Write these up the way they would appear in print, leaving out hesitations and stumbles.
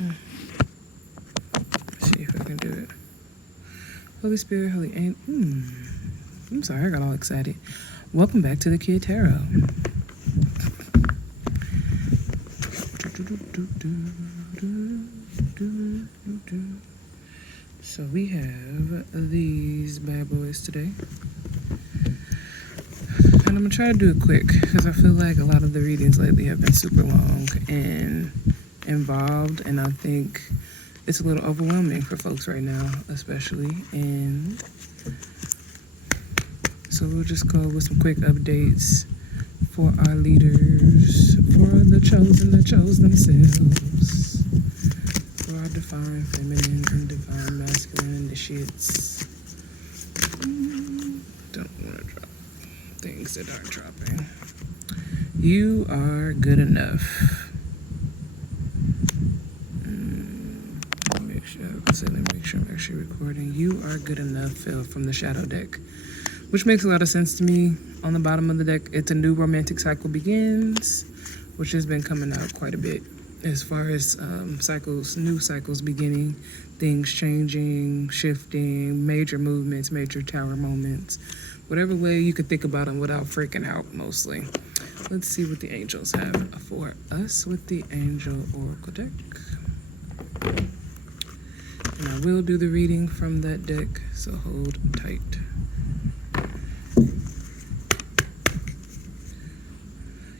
Let's see if I can do it. Holy Spirit, Holy Angel. I'm sorry, I got all excited. Welcome back to the Kid Tarot. So we have these bad boys today. And I'm going to try to do it quick because I feel like a lot of the readings lately have been super long and involved. And I think it's a little overwhelming for folks right now, especially. And so we'll just go with some quick updates for our leaders, for the chosen that chose themselves, for our divine feminine and divine masculine initiates. Don't want to drop things that aren't dropping. You are good enough. Make sure I'm actually recording. You are good enough fell from the shadow deck, which makes a lot of sense to me. On the bottom of the deck, it's a new romantic cycle begins, which has been coming out quite a bit as far as cycles, new cycles beginning, things changing, shifting, major movements, major tower moments, whatever way you could think about them without freaking out mostly. Let's see what the angels have for us with the Angel Oracle deck. And I will do the reading from that deck, so hold tight.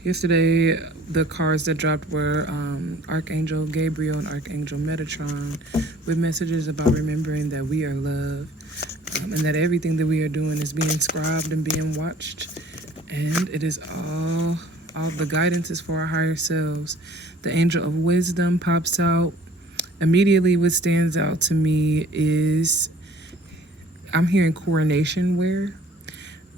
Yesterday, the cards that dropped were Archangel Gabriel and Archangel Metatron with messages about remembering that we are love and that everything that we are doing is being scribed and being watched. And it is all the guidance is for our higher selves. The Angel of Wisdom pops out. Immediately what stands out to me is I'm hearing coronation wear.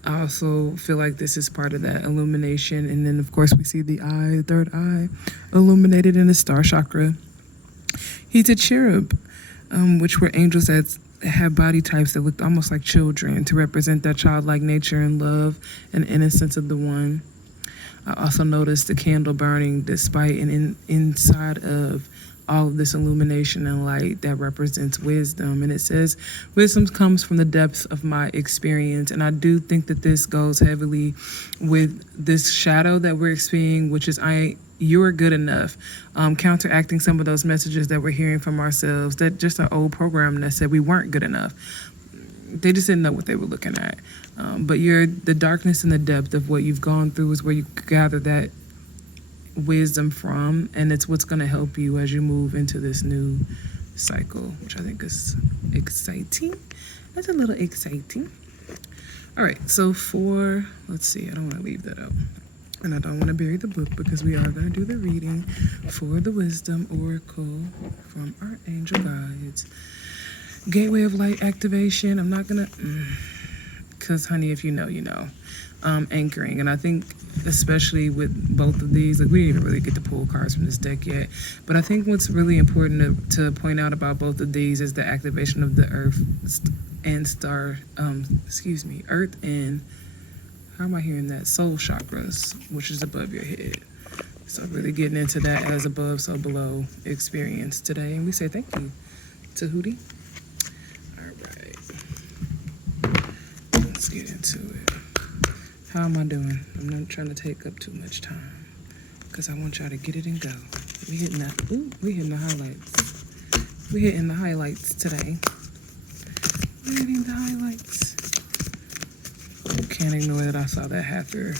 I also feel like this is part of that illumination. And then, of course, we see the eye, the third eye, illuminated in the star chakra. He's a cherub, which were angels that have body types that looked almost like children to represent that childlike nature and love and innocence of the one. I also noticed the candle burning despite and inside of all of this illumination and light that represents wisdom. And it says, wisdom comes from the depths of my experience. And I do think that this goes heavily with this shadow that we're experiencing, which is you're good enough, counteracting some of those messages that we're hearing from ourselves, that just our old program that said we weren't good enough. They just didn't know what they were looking at. But the darkness and the depth of what you've gone through is where you gather that wisdom from, and it's what's going to help you as you move into this new cycle, which I think is exciting. That's a little exciting. All right, so let's see, I don't want to leave that out, and I don't want to bury the book because we are going to do the reading for the Wisdom Oracle from our angel guides. Gateway of Light activation. I'm not going to, because honey, if you know, you know. Anchoring, and I think especially with both of these, like we didn't even really get to pull cards from this deck yet, but I think what's really important to point out about both of these is the activation of the earth and earth and, how am I hearing that, soul chakras, which is above your head. So really getting into that as above so below experience today, and we say thank you to Hootie. All right, let's get into it. How am I doing? I'm not trying to take up too much time because I want y'all to get it and go. We hitting the highlights. We hitting the highlights today. We're hitting the highlights. Can't ignore that I saw that Hathor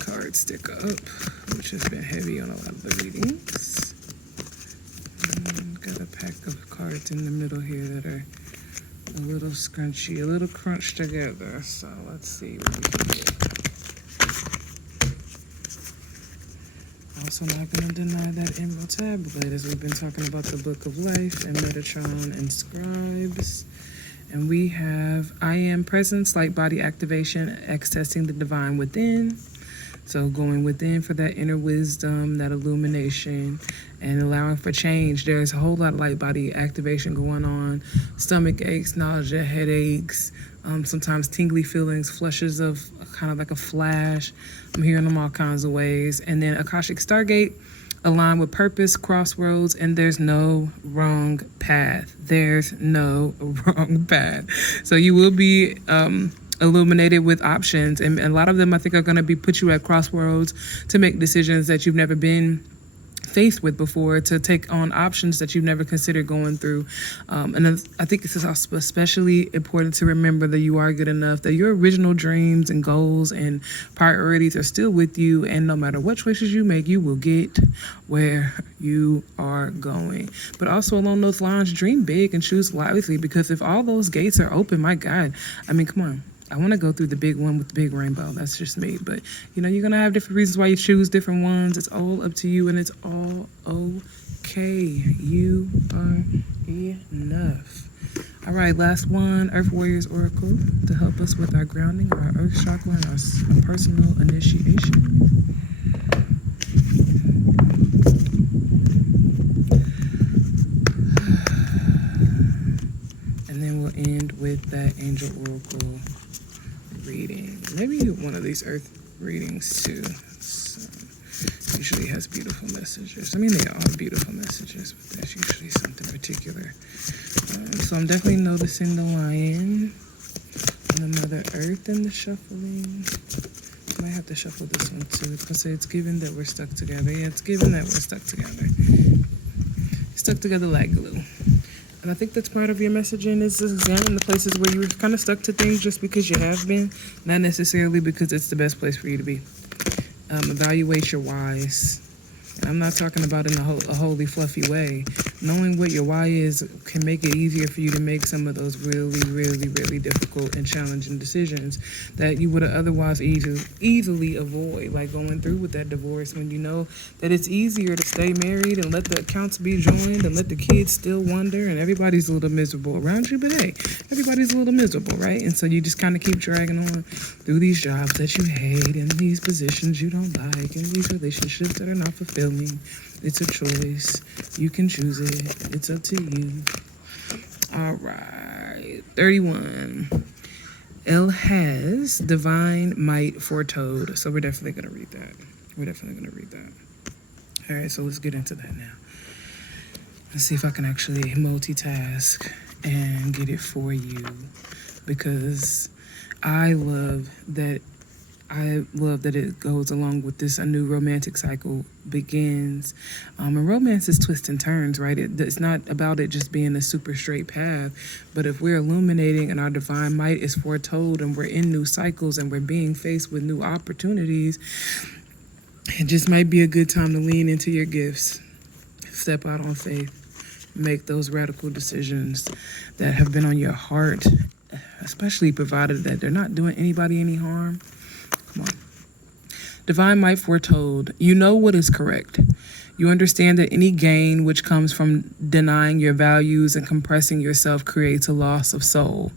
card stick up, which has been heavy on a lot of the readings. Got a pack of cards in the middle here that are a little scrunchy, a little crunched together. So let's see what we can get. Also not going to deny that Emerald Tablet, as we've been talking about the Book of Life and Metatron and Scribes. And we have I Am Presence, Light Body Activation, accessing the divine within. So going within for that inner wisdom, that illumination, and allowing for change. There's a whole lot of light body activation going on. Stomach aches, nausea, headaches, sometimes tingly feelings, flushes of kind of like a flash. I'm hearing them all kinds of ways. And then Akashic Stargate, align with purpose, crossroads, and there's no wrong path. There's no wrong path. So you will be illuminated with options, and a lot of them I think are going to be put you at crossroads to make decisions that you've never been faced with before, to take on options that you've never considered going through. And I think this is also especially important to remember that you are good enough, that your original dreams and goals and priorities are still with you, and no matter what choices you make, you will get where you are going. But also along those lines, dream big and choose wisely, because if all those gates are open, my God, I mean, come on. I want to go through the big one with the big rainbow. That's just me. But, you know, you're going to have different reasons why you choose different ones. It's all up to you, and it's all okay. You are enough. All right, last one, Earth Warriors Oracle, to help us with our grounding, our Earth chakra, and our personal initiation. And then we'll end with that Angel Oracle reading. Maybe one of these Earth readings too. So, usually has beautiful messages. I mean, they all have beautiful messages, but there's usually something particular. So I'm definitely noticing the Lion and the Mother Earth in the shuffling. I might have to shuffle this one too, because it's given that we're stuck together. Yeah, it's given that we're stuck together. Stuck together like glue. And I think that's part of your messaging, is to examine the places where you were kind of stuck to things just because you have been, not necessarily because it's the best place for you to be. Evaluate your whys. And I'm not talking about in a wholly fluffy way. Knowing what your why is can make it easier for you to make some of those really, really, really difficult and challenging decisions that you would have otherwise easily avoid, like going through with that divorce, when you know that it's easier to stay married and let the accounts be joined and let the kids still wonder, and everybody's a little miserable around you, but hey, everybody's a little miserable, right? And so you just kind of keep dragging on through these jobs that you hate, and these positions you don't like, and these relationships that are not fulfilling. It's a choice. You can choose it. It's up to you. All right. 31. El has divine might foretold. So we're definitely going to read that. All right, so let's get into that now. Let's see if I can actually multitask and get it for you, because I love that it goes along with this. A new romantic cycle begins. And romance is twists and turns, right? It's not about it just being a super straight path. But if we're illuminating and our divine might is foretold, and we're in new cycles and we're being faced with new opportunities, it just might be a good time to lean into your gifts. Step out on faith. Make those radical decisions that have been on your heart, especially provided that they're not doing anybody any harm. Come on. Divine might foretold. You know what is correct. You understand that any gain which comes from denying your values and compressing yourself creates a loss of soul.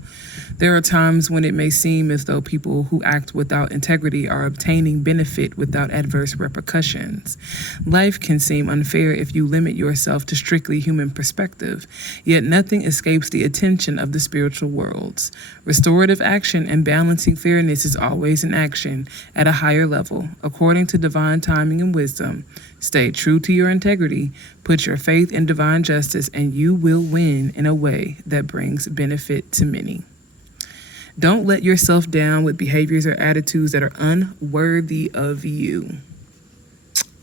There are times when it may seem as though people who act without integrity are obtaining benefit without adverse repercussions. Life can seem unfair if you limit yourself to strictly human perspective, yet nothing escapes the attention of the spiritual worlds. Restorative action and balancing fairness is always in action at a higher level, according to divine timing and wisdom. Stay true to your integrity, put your faith in divine justice, and you will win in a way that brings benefit to many. Don't let yourself down with behaviors or attitudes that are unworthy of you.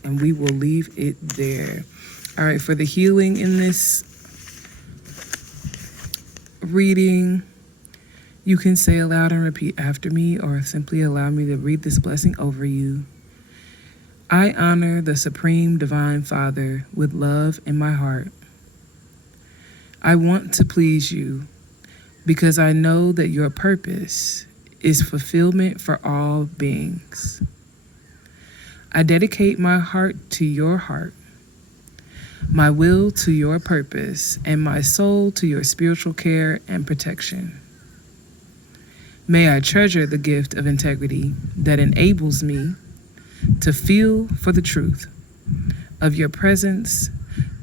And we will leave it there. All right, for the healing in this reading, you can say aloud and repeat after me, or simply allow me to read this blessing over you. I honor the Supreme Divine Father with love in my heart. I want to please you, because I know that your purpose is fulfillment for all beings. I dedicate my heart to your heart, my will to your purpose, and my soul to your spiritual care and protection. May I treasure the gift of integrity that enables me to feel for the truth of your presence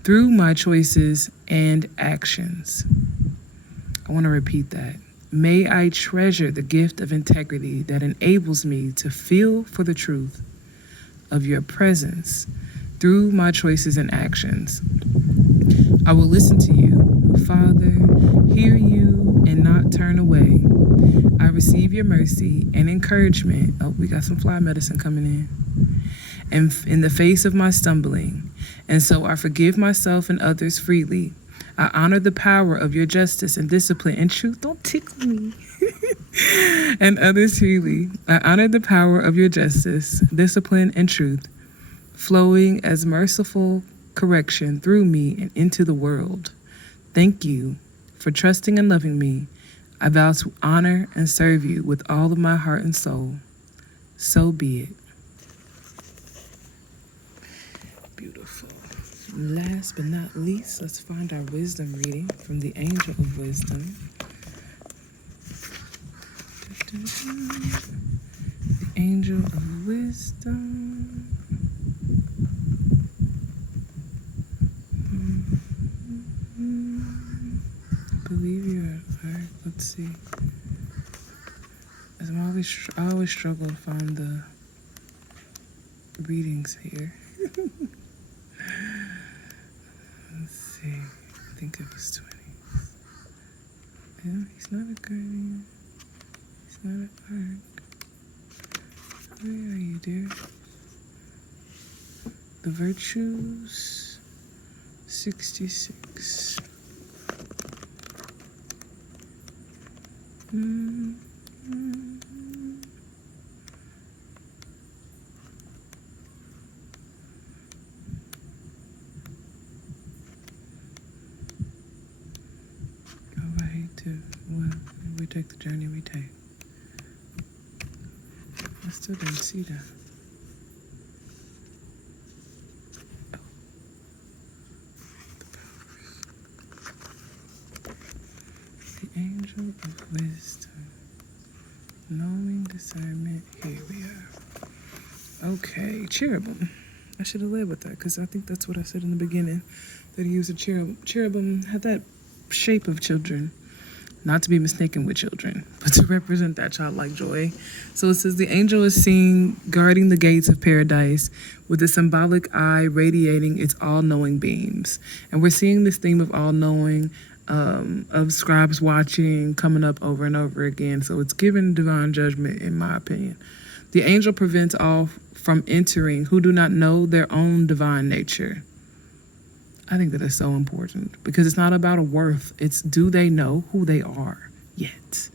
through my choices and actions. I want to repeat that. May I treasure the gift of integrity that enables me to feel for the truth of your presence through my choices and actions. I will listen to you, Father, hear you, and not turn away. I receive your mercy and encouragement. Oh, we got some fly medicine coming in. And in the face of my stumbling. And so I forgive myself and others freely. I honor the power of your justice and discipline and truth. Don't tickle me. And others freely. I honor the power of your justice, discipline, and truth, flowing as merciful correction through me and into the world. Thank you for trusting and loving me. I vow to honor and serve you with all of my heart and soul. So be it. Beautiful. Last but not least, let's find our wisdom reading from the Angel of Wisdom. The Angel of Wisdom. I believe you're alright. Let's see. I always struggle to find the readings here. Let's see. I think it was 20. Yeah, he's not a guardian. He's not an arc. Where are you, dear? The Virtues, 66. We take the journey we take. I still didn't see that. Oh. The Angel of Wisdom. Knowing discernment. Here we are. Okay, cherubim. I should have led with that because I think that's what I said in the beginning. That he used a cherubim had that shape of children. Not to be mistaken with children, but to represent that childlike joy. So it says the angel is seen guarding the gates of paradise with a symbolic eye radiating its all-knowing beams. And we're seeing this theme of all-knowing, of scribes watching, coming up over and over again. So it's given divine judgment, in my opinion. The angel prevents all from entering who do not know their own divine nature. I think that is so important because it's not about a worth. It's do they know who they are yet?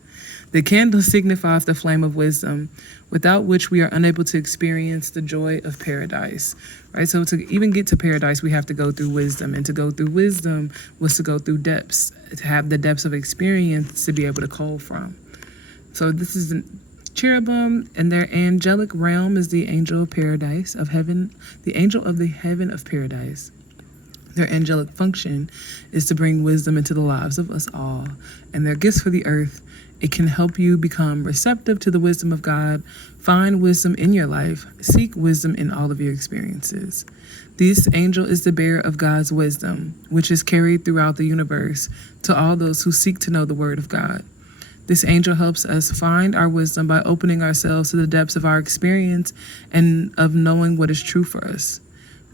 The candle signifies the flame of wisdom, without which we are unable to experience the joy of paradise, right? So to even get to paradise, we have to go through wisdom. And to go through wisdom was to go through depths, to have the depths of experience to be able to call from. So this is the cherubim, and their angelic realm is the angel of paradise, of heaven, the angel of the heaven of paradise. Their angelic function is to bring wisdom into the lives of us all, and their gifts for the earth. It can help you become receptive to the wisdom of God, find wisdom in your life, seek wisdom in all of your experiences. This angel is the bearer of God's wisdom, which is carried throughout the universe to all those who seek to know the word of God. This angel helps us find our wisdom by opening ourselves to the depths of our experience and of knowing what is true for us.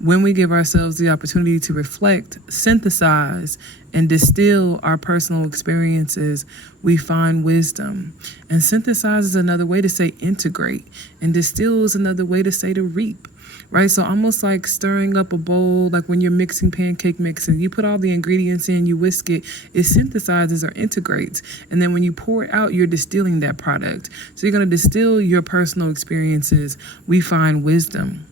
When we give ourselves the opportunity to reflect, synthesize, and distill our personal experiences, we find wisdom. And synthesize is another way to say integrate, and distill is another way to say to reap, right? So almost like stirring up a bowl, like when you're mixing pancake mix and you put all the ingredients in, you whisk it, it synthesizes or integrates. And then when you pour it out, you're distilling that product. So you're going to distill your personal experiences. We find wisdom.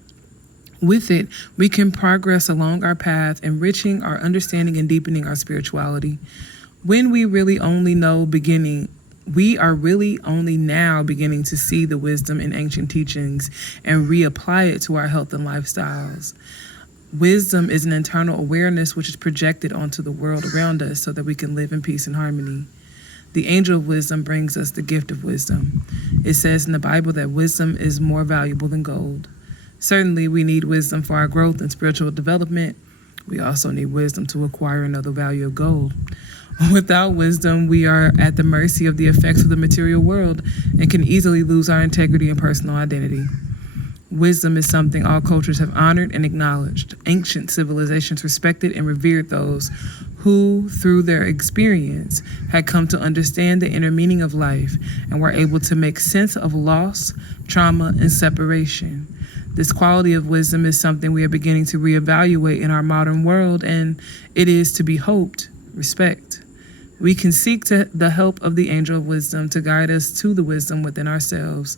With it, we can progress along our path, enriching our understanding and deepening our spirituality. When we really only know beginning, we are really only now beginning to see the wisdom in ancient teachings and reapply it to our health and lifestyles. Wisdom is an internal awareness which is projected onto the world around us so that we can live in peace and harmony. The angel of wisdom brings us the gift of wisdom. It says in the Bible that wisdom is more valuable than gold. Certainly, we need wisdom for our growth and spiritual development. We also need wisdom to acquire and know the value of gold. Without wisdom, we are at the mercy of the effects of the material world and can easily lose our integrity and personal identity. Wisdom is something all cultures have honored and acknowledged. Ancient civilizations respected and revered those who, through their experience, had come to understand the inner meaning of life and were able to make sense of loss, trauma, and separation. This quality of wisdom is something we are beginning to reevaluate in our modern world, and it is to be hoped, respect. We can seek the help of the angel of wisdom to guide us to the wisdom within ourselves.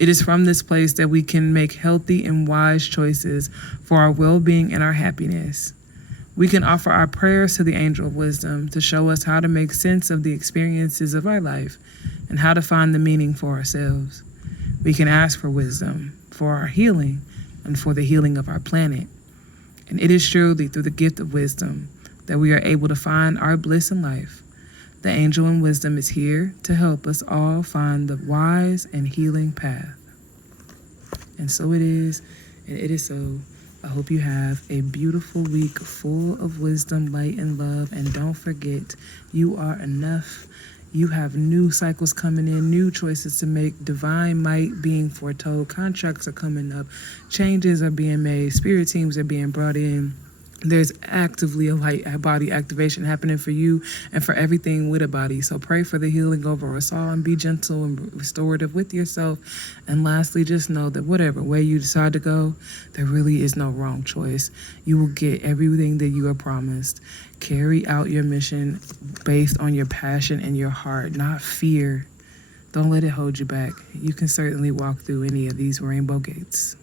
It is from this place that we can make healthy and wise choices for our well-being and our happiness. We can offer our prayers to the angel of wisdom to show us how to make sense of the experiences of our life and how to find the meaning for ourselves. We can ask for wisdom for our healing and for the healing of our planet. And it is surely through the gift of wisdom that we are able to find our bliss in life. The angel in wisdom is here to help us all find the wise and healing path. And so it is, and it is so. I hope you have a beautiful week full of wisdom, light, and love. And don't forget, you are enough. You have new cycles coming in, new choices to make, divine might being foretold, contracts are coming up, changes are being made, spirit teams are being brought in. There's actively a light body activation happening for you and for everything with a body. So pray for the healing over us all and be gentle and restorative with yourself. And lastly, just know that whatever way you decide to go, there really is no wrong choice. You will get everything that you are promised. Carry out your mission based on your passion and your heart, not fear. Don't let it hold you back. You can certainly walk through any of these rainbow gates.